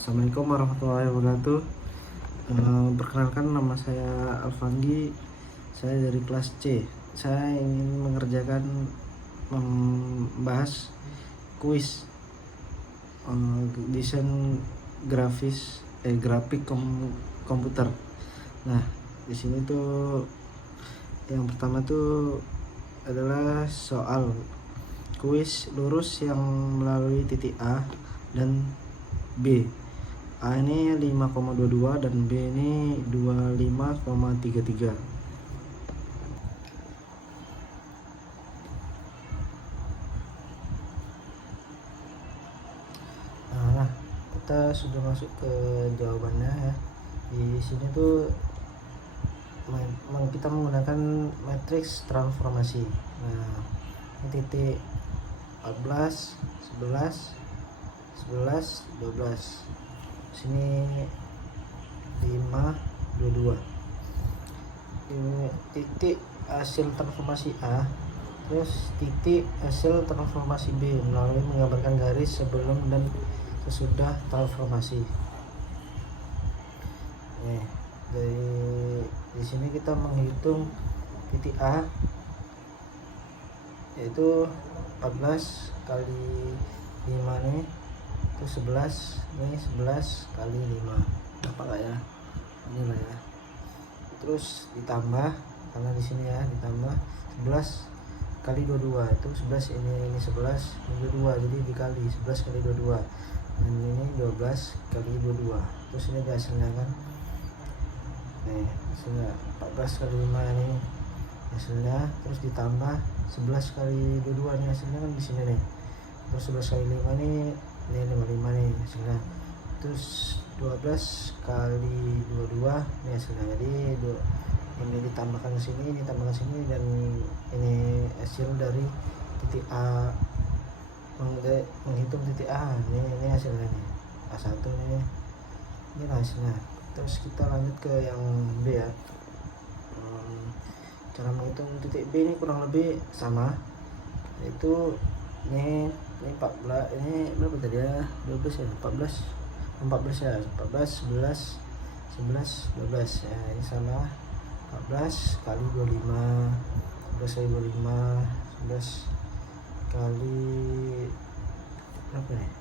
Assalamualaikum warahmatullahi wabarakatuh. Perkenalkan, nama saya Alfandi. Saya dari kelas C. Saya ingin mengerjakan membahas kuis desain grafik komputer. Nah, di sini tuh yang pertama tuh adalah soal kuis lurus yang melalui titik A dan B. A ini 5,22 dan B ini 25,33. Nah, kita sudah masuk ke jawabannya ya. Di sini tuh kita menggunakan matriks transformasi. Nah, ini titik 14, 11, 11, 12. Sini 5, 22. Ini titik hasil transformasi A, terus titik hasil transformasi B melalui menggambarkan garis sebelum dan sesudah transformasi. Nih, di sini kita menghitung titik A, yaitu 14 kali 5 nih, itu 11 nih, 11 kali 5 apa lah ya, inilah ya. Terus ditambah, karena di sini ya ditambah 11 kali 22, itu 11 ini 11 ini 22, jadi dikali 11 kali 22, dan ini 12 kali 22. Terus ini hasilnya kan, nih hasilnya 14 kali 5 ini hasilnya, terus ditambah 11 kali 22 nih hasilnya kan di sini nih, terus 11 kali 5 ini 55 nih hasilnya, terus 12 kali 22 ini hasilnya. Jadi ini ditambahkan ke sini, ditambahkan sini, dan ini hasil dari titik A, menghitung titik A. Ini hasilnya nih, A1 nih, ini hasilnya. Terus kita lanjut ke yang B ya. Cara menghitung titik B ini kurang lebih sama, yaitu ini 14, ini berapa tadi ya, 12 ya, 14 ya, 14, 11, 11, 12 ya, ini sama 14 kali 25, 11 kali 25, 11 kali berapa nih,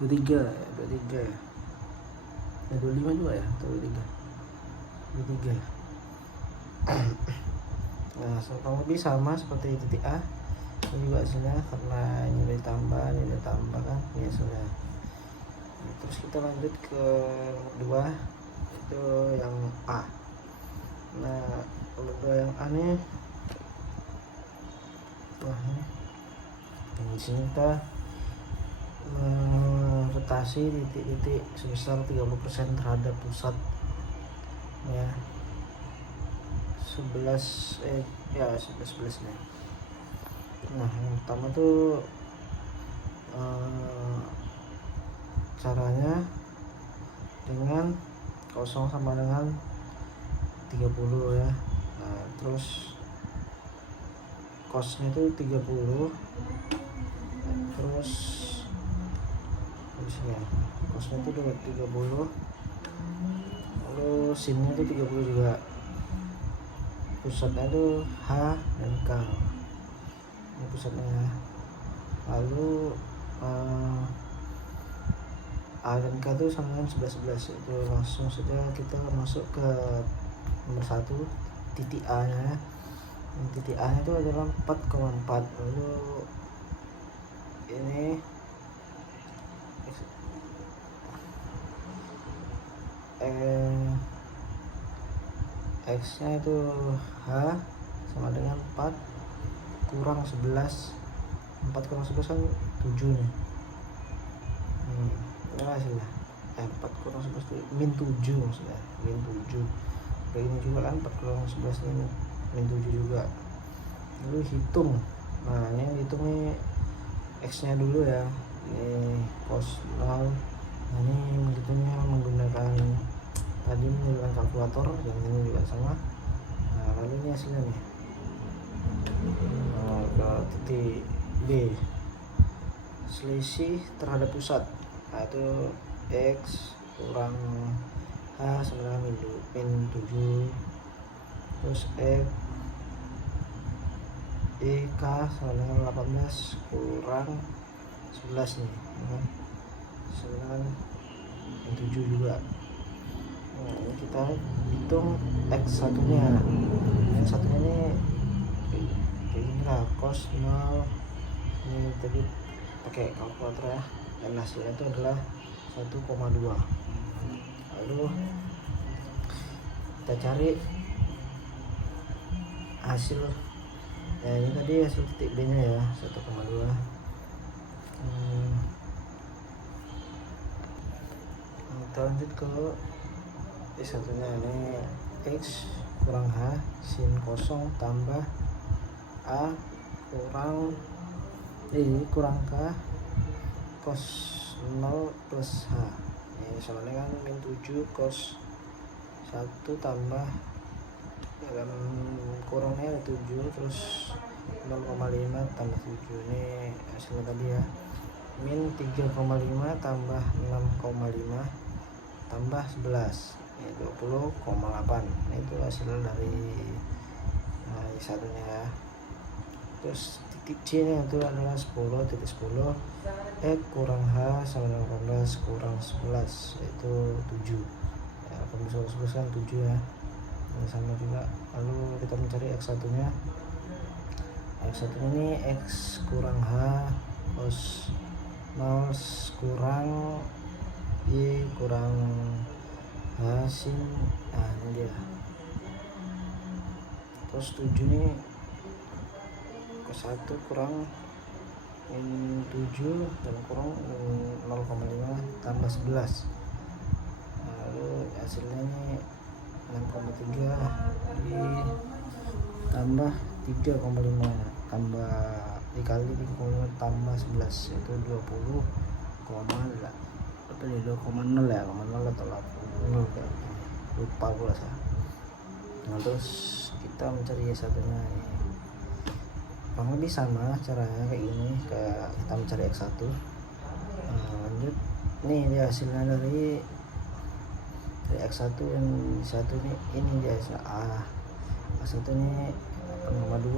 23 ya, 23 ya, 25 juga ya, atau 23. Nah, kurang lebih sama seperti titik A. Ini juga hasilnya, karena ini ditambah, ini ditambah kan, ini hasilnya. Nah, terus kita lanjut ke nomor 2, itu yang A. Nah, nomor 2 yang A nih, wah ini di sini kita rotasi titik-titik sebesar 30% terhadap pusat ya, 11 nih. Nah, yang pertama tuh caranya dengan kosong sama dengan 30 ya. Nah, terus cosnya itu 30, terus habisnya cosnya itu 30, lalu sinnya itu 30 juga, pusatnya itu H dan K, ini pusatnya. Lalu A dan K itu sama dengan 11, itu langsung saja kita masuk ke nomor 1, titik A nya. Titik A nya itu adalah 4,4. Lalu ini X nya itu H sama dengan 4 kurang 11, 4 kurang 11 kan 7 nih. Ini hasilnya 4 kurang 11 itu min 7, maksudnya min 7. Kayak ini juga kan 4 kurang 11 ini min 7 juga. Lalu hitung, nah ini hitung nih X nya dulu ya, ini cos 0. Nah, ini menghitungnya menggunakan tadi menggunakan kalkulator, yang ini juga sama. Nah, lalu ini hasilnya nih, ke titik B. selisih terhadap pusat. Nah, itu X kurang H sama min 7, terus EK sama dengan 18 kurang 11 nih, kan? Sama dengan min 7 juga. Nah, ini kita hitung X satunya. Yang satunya ini kayak gini lah, cos 0. Ini tadi pakai kalkulator ya, dan hasilnya itu adalah 1,2. Lalu kita cari hasil ya, ini tadi hasil titik B nya ya, 1,2. Kita lanjut ke X satunya. Ini X kurang H sin kosong tambah A kurang K cos 0 plus H. Ini sama dengan min 7 cos 1 tambah dalam kurangnya 7 terus 0,5 tambah 7. Ini hasilnya tadi ya, min 3,5 tambah 6,5 tambah 11, ini 20,8. Nah, itu hasil dari satunya ya. Terus titik C nya itu adalah 10.10 X kurang H sama dengan 18 kurang 11, yaitu 7 ya, 18 kan 7 ya. Ini sama juga. Lalu kita mencari X satunya. X satunya ini X kurang H cos 0 kurang Y kurang H sin. Nah, ini dia. Terus 7 ini cos 1 kurang min 7 dan kurang 0,5 tambah 11. Lalu hasilnya ini 6,3 ditambah 3,5 tambah dikali 3,5 tambah 11, yaitu 20,0 ya, 0 atau 0 kayak lupa pula saya. Nah, terus kita mencari Y satunya ini kurang lebih sama caranya kayak gini, kayak kita mencari X1. Lanjut nih, dia hasilnya dari X1 yang satu ini dia hasil A1 ini 8,2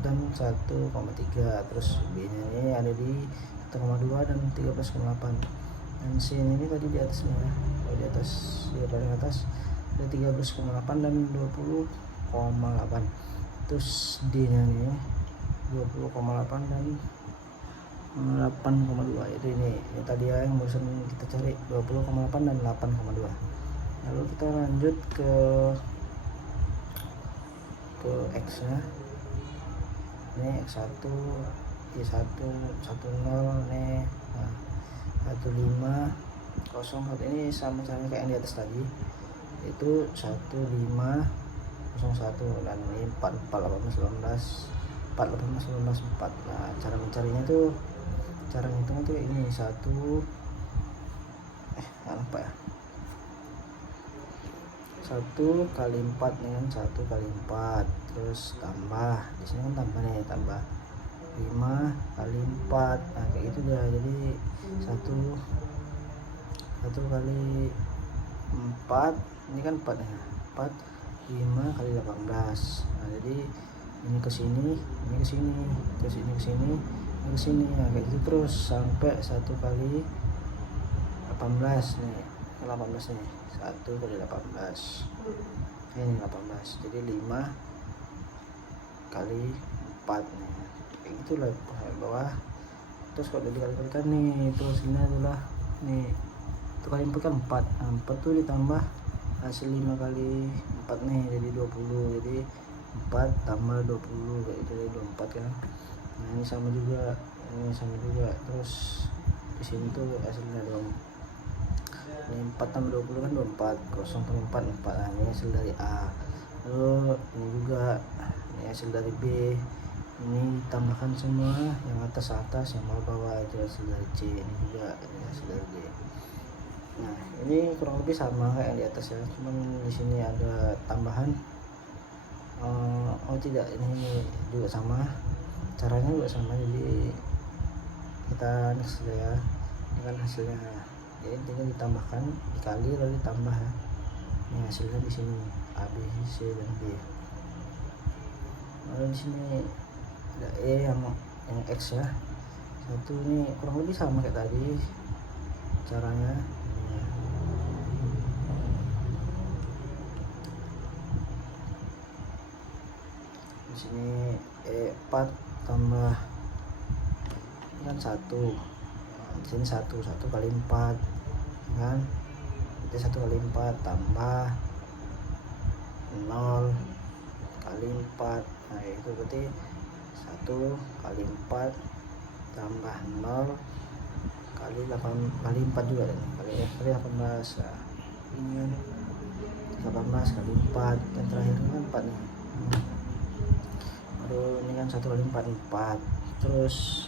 dan 1,3. terus B nya ini ada di 1,2 dan 13,8. dan C ini tadi di atasnya ya, di atas, di paling atas ada 13,8 dan 20,8. terus D nya nih 20,8 dan 8,2. Itu ini tadi ya yang barusan kita cari, 20,8 dan 8,2. Lalu kita lanjut ke X nya. Ini X1 Y1 10 nih, 1501 ini sama kayak yang di atas tadi, itu 1501 dan ini 4 4. Nah, cara mencarinya tuh, cara ngitung tuh ini 1 apa ya, 1 kali 4 dengan 1 kali 4, terus tambah di sini kan tambah nih, tambah 5 kali 4. Nah, kayak gitu ya. Jadi 1 kali 4 ini kan 4 ya, 4 5 kali 18. Nah, jadi ini ke sini, ini ke sini, terus ini ke sini, ini ke sini. Nah, kayak gitu terus sampai 1 kali 18 nih, 18 nih, 1 kali 18 ini 18, jadi 5 kali 4 nih, kayak gitulah bawah. Terus kalau dikalikan nih, terus ini adalah nih, 1 kali 4 kan 4. Nah, 4 tuh ditambah hasil 5 kali 4 nih, jadi 20. Jadi 4 tambah 20 kayak itu, jadi 24 kan. Nah, ini sama juga, ini sama juga. Terus di sini tuh hasilnya dong, ini 4 tambah 20 kan 24, 0 tambah 4 4. Nah, ini hasil dari A. Lalu ini juga, ini hasil dari B. Ini tambahkan semua, yang atas, yang bawah itu hasil dari C. Ini juga ini hasil dari D. Nah, ini kurang lebih sama kayak yang di atas ya, cuman di sini ada tambahan. Oh tidak, ini juga sama, caranya juga sama. Jadi kita next ya. Ini kan hasilnya ya, intinya ditambahkan dikali lalu ditambah ya. Ini hasilnya di sini A B C dan D. Lalu di sini ada E yang X ya. Satu ini kurang lebih sama kayak tadi caranya. Di sini E4 tambah ini kan 1. Di sini 1 kali 4 kan. Itu 1 kali 4 tambah 0 kali 4. Nah itu berarti 1 kali 4 tambah 0 kali 8 kali 4 juga kali 18. Nah, ini 18 kali 4 dan terakhir kan 4 nih. Baru ini kan 1 kali 4 4. Terus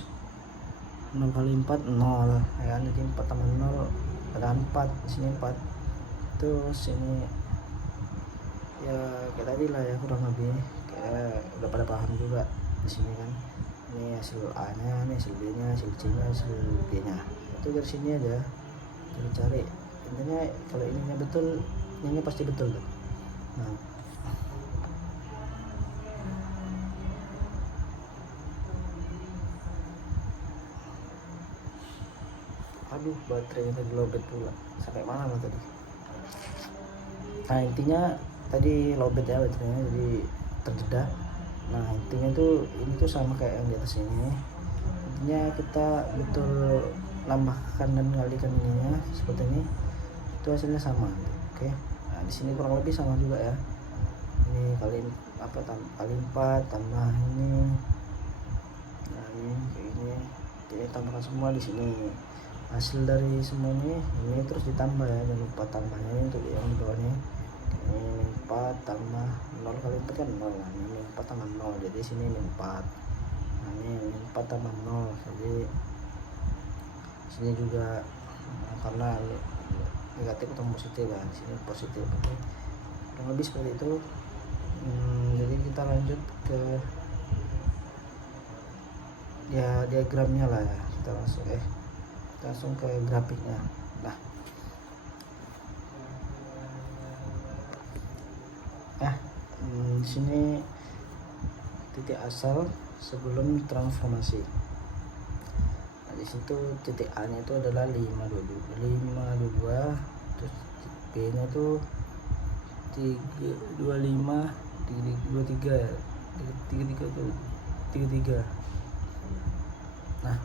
0 kali 4 0 ya, jadi 4 tambah 0 ada 4. Di sini 4. Terus ini ya kayak tadi lah ya, kurang lebih kayak udah pada paham juga di sini kan. Ini hasil A nya, ini hasil B nya, hasil C nya, hasil D nya. Itu dari sini aja cari. Intinya kalau ininya betul, ininya pasti betul tuh. Nah, aduh baterainya tadi lowbat pula. Sampai mana lo tadi? Nah intinya tadi lowbat ya baterainya, jadi terjeda. Nah intinya tuh ini tuh sama kayak yang di atas ini. Intinya kita betul nambahkan dan ngalikan ininya seperti ini, itu hasilnya sama. Oke. Nah di sini kurang lebih sama juga ya. Ini kali apa kali 4 tambah ini. Nah ini kayak gini. Jadi tambahkan semua di sini. Hasil dari semua ini terus ditambah ya, jangan lupa tambahnya untuk yang di bawahnya. Ini 4 tambah 0 kali 4 kan 0. Nah, ini 4 tambah 0, jadi sini 4. Nah ini 4 tambah 0, jadi sini juga karena negatif atau positif kan, sini positif. Oke, kurang lebih seperti itu. Jadi kita lanjut ke ya diagramnya lah ya. Kita langsung ke grafiknya. Nah di sini titik asal sebelum transformasi. Nah di situ titik A nya itu adalah 522, terus B nya itu 325 33. Nah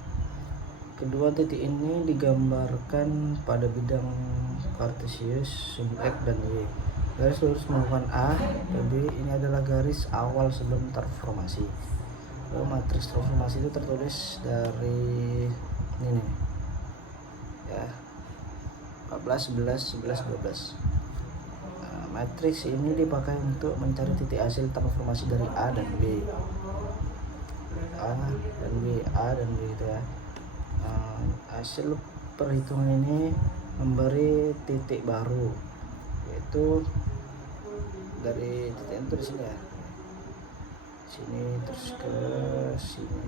kedua titik ini digambarkan pada bidang kartesius sumbu X dan Y. Garis lurus merupakan A dan B ini adalah garis awal sebelum transformasi. Lalu matriks transformasi itu tertulis dari ini nih ya, 14 11 11 12. Nah, matriks ini dipakai untuk mencari titik hasil transformasi dari A dan B. A dan B itu ya. Hasil perhitungan ini memberi titik baru, yaitu dari titik itu di sini ya, sini terus ke sini.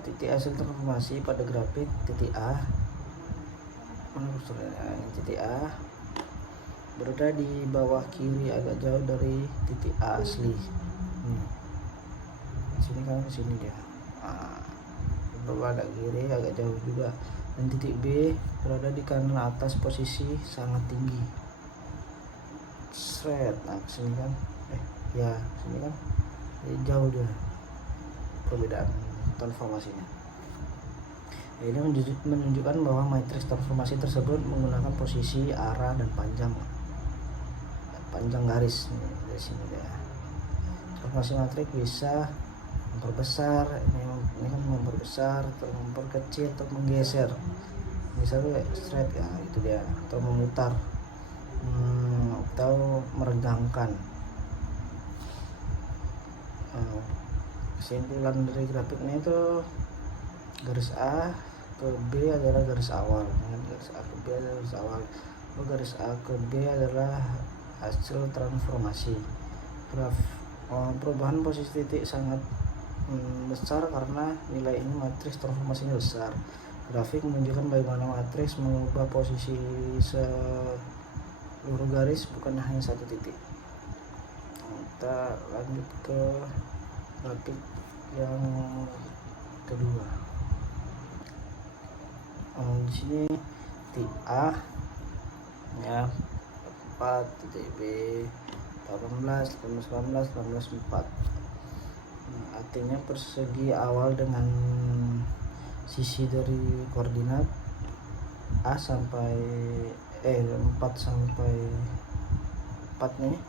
Titik hasil transformasi pada grafik titik A, titik A berada di bawah kiri agak jauh dari titik A asli. Sini kan ke sini dia. Bawah agak kiri agak jauh juga. Dan titik B berada di kanan atas posisi sangat tinggi. Nah sini kan sini kan jauh dia perbedaan transformasinya. Ini menunjukkan bahwa matriks transformasi tersebut menggunakan posisi, arah, dan panjang garis dari sini ya. Transformasi matriks bisa memperbesar, ini kan memperbesar atau memperkecil atau menggeser. Misalnya straight ya, itu dia, atau memutar atau meregangkan. Kesimpulan dari grafiknya itu garis A ke B adalah garis awal, garis A ke B adalah garis awal, garis A ke B adalah hasil transformasi. Perubahan posisi titik sangat besar karena nilai ini matriks transformasinya besar. Grafik menunjukkan bagaimana matriks mengubah posisi seluruh garis, bukan hanya satu titik. Kita lanjut ke grafik yang kedua. Di sini titik A ya 4, titik B 18, 19, 4. Artinya persegi awal dengan sisi dari koordinat A sampai 4 sampai 4 nih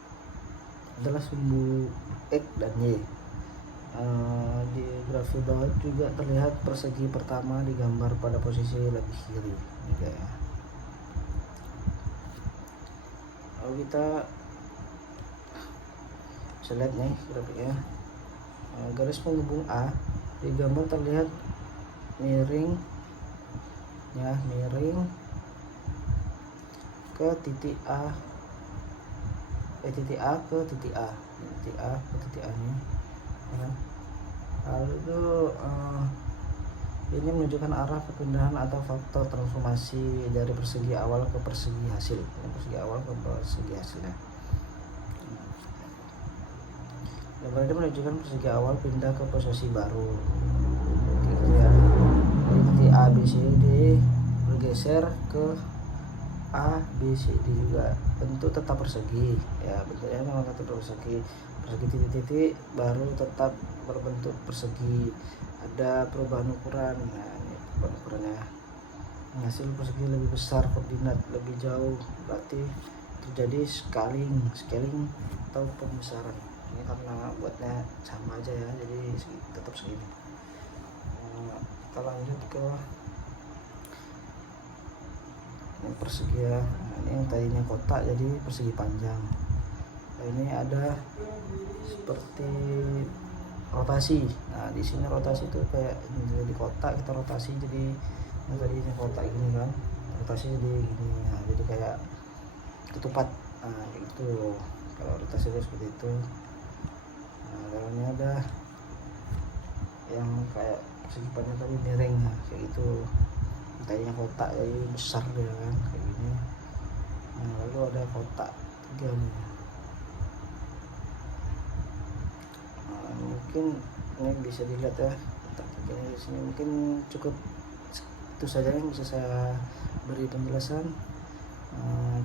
adalah sumbu X dan Y. Di grafik bawah juga terlihat persegi pertama digambar pada posisi lebih kiri gitu ya. Lalu kita bisa lihat nih grafiknya, garis penghubung A digambar terlihat miring ya, miring ke titik A titik A ke titik A, titik A ke titik A nih ya. Lalu itu ini menunjukkan arah perpindahan atau faktor transformasi dari persegi awal ke persegi hasil. Ini persegi awal ke persegi hasilnya. Gambar ini menunjukkan persegi awal pindah ke posisi baru gitu ya. Dari titik A B C D bergeser ke A B C D juga, bentuk tetap persegi ya, bentuknya memang tetap persegi. Persegi titik-titik baru tetap berbentuk persegi, ada perubahan ukuran. Nah ini perubahan ukurannya, hasil persegi lebih besar, koordinat lebih jauh, berarti terjadi scaling atau pembesaran. Ini karena buatnya sama aja ya, jadi tetap segini. Kita lanjut ke ini persegi ya. Nah, ini yang tadinya kotak jadi persegi panjang. Nah, ini ada seperti rotasi. Nah di sini rotasi itu kayak jadi kotak, kita rotasi jadi yang tadinya kotak gini kan, rotasi jadi gini. Nah jadi kayak ketupat. Nah itu kalau rotasi itu seperti itu. Nah kalau ini ada yang kayak persegi panjang tadi miring, nah kayak gitu, tadinya kotak jadi besar dia kan kayak gini. Nah lalu ada kotak tiga nih. Mungkin ini bisa dilihat ya, di sini mungkin cukup itu saja yang bisa saya beri penjelasan.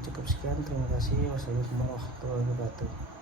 Cukup sekian, terima kasih. Wassalamualaikum warahmatullahi wabarakatuh.